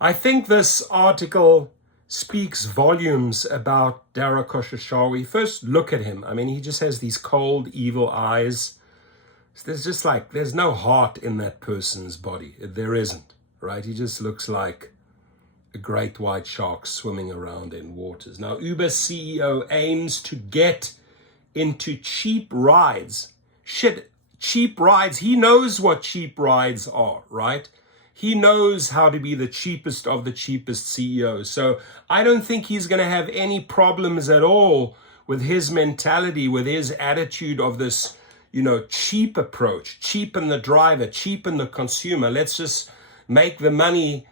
I think this article speaks volumes about Dara Khosrowshahi. First, look at him. I mean, he just has these cold, evil eyes. There's no heart in that person's body. There isn't, right? He just looks like a great white shark swimming around in waters. Now, Uber CEO aims to get into cheap rides. Cheap rides. He knows what cheap rides are, right? He knows how to be the cheapest of the cheapest CEOs. So I don't think he's going to have any problems at all with his mentality, with his attitude of this, cheap approach, cheapen the driver, cheapen the consumer. Let's just make the money,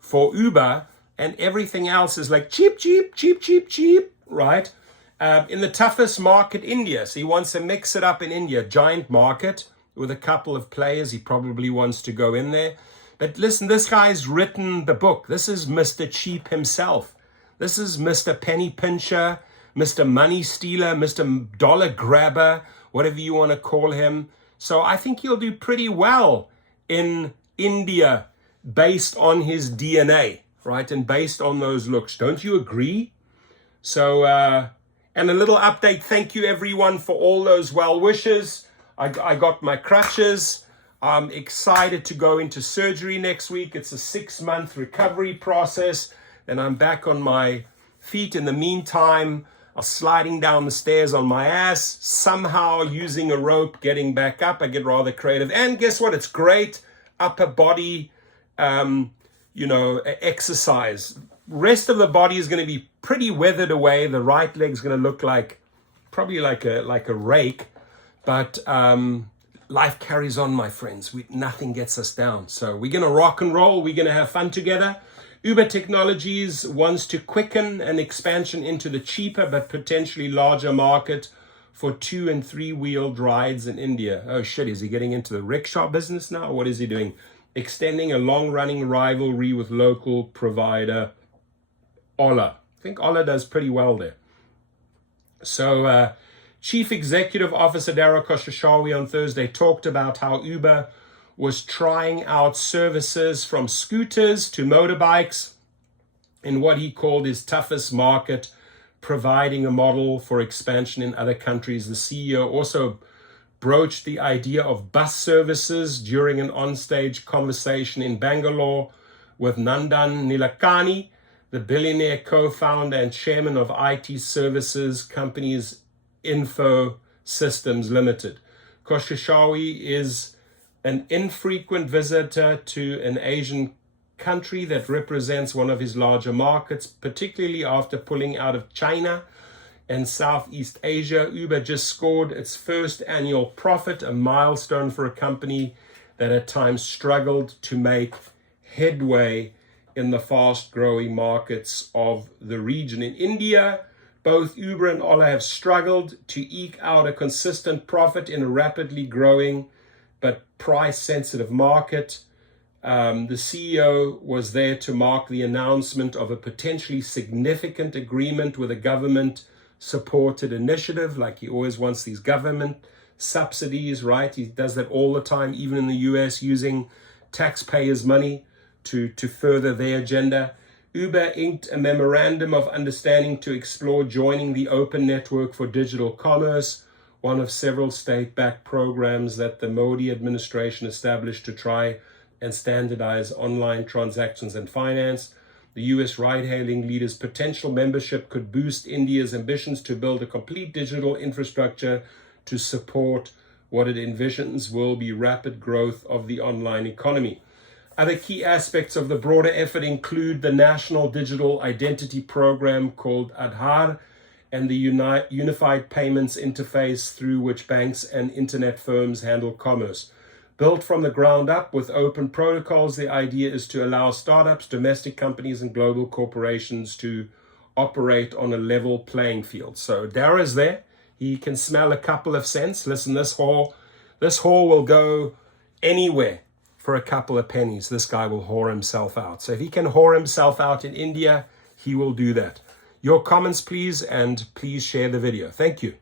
for Uber, and everything else is like cheap, right? In the toughest market, India. So he wants to mix it up in India, giant market with a couple of players. He probably wants to go in there. But listen, this guy's written the book. This is Mr. Cheap himself. This is Mr. Penny Pincher, Mr. Money Stealer, Mr. Dollar Grabber, whatever you want to call him. So I think he'll do pretty well in India based on his DNA, right? And based on those looks. Don't you agree? So, and a little update. Thank you, everyone, for all those well wishes. I got my crutches. I'm excited to go into surgery next week. It's a 6-month recovery process. And I'm back on my feet. In the meantime, I'm sliding down the stairs on my ass, somehow using a rope, getting back up. I get rather creative. And guess what? It's great upper body, exercise. Rest of the body is going to be pretty weathered away. The right leg's going to look probably like a rake. But life carries on, my friends. Nothing gets us down. So we're going to rock and roll. We're going to have fun together. Uber Technologies wants to quicken an expansion into the cheaper but potentially larger market for 2- and 3-wheeled rides in India. Oh shit, is he getting into the rickshaw business now? Or what is he doing? Extending a long-running rivalry with local provider Ola. I think Ola does pretty well there. So Chief Executive Officer Dara Khosrowshahi on Thursday talked about how Uber was trying out services from scooters to motorbikes in what he called his toughest market, providing a model for expansion in other countries. The CEO also broached the idea of bus services during an onstage conversation in Bangalore with Nandan Nilekani, the billionaire co-founder and chairman of IT services companies Info Systems Limited. Khosrowshahi is an infrequent visitor to an Asian country that represents one of his larger markets, particularly after pulling out of China and Southeast Asia. Uber just scored its first annual profit, a milestone for a company that at times struggled to make headway in the fast-growing markets of the region. In India, both Uber and Ola have struggled to eke out a consistent profit in a rapidly growing but price-sensitive market. The CEO was there to mark the announcement of a potentially significant agreement with a government-supported initiative, like he always wants these government subsidies, right? He does that all the time, even in the US, using taxpayers' money to further their agenda. Uber inked a memorandum of understanding to explore joining the Open Network for Digital Commerce, one of several state-backed programs that the Modi administration established to try and standardize online transactions and finance. The US ride-hailing leader's potential membership could boost India's ambitions to build a complete digital infrastructure to support what it envisions will be rapid growth of the online economy. Other key aspects of the broader effort include the National Digital Identity Program called Aadhaar and the Unified Payments Interface through which banks and internet firms handle commerce. Built from the ground up with open protocols, the idea is to allow startups, domestic companies, and global corporations to operate on a level playing field. So Dara's there. He can smell a couple of cents. Listen, this whore will go anywhere for a couple of pennies. This guy will whore himself out. So if he can whore himself out in India, he will do that. Your comments, please, and please share the video. Thank you.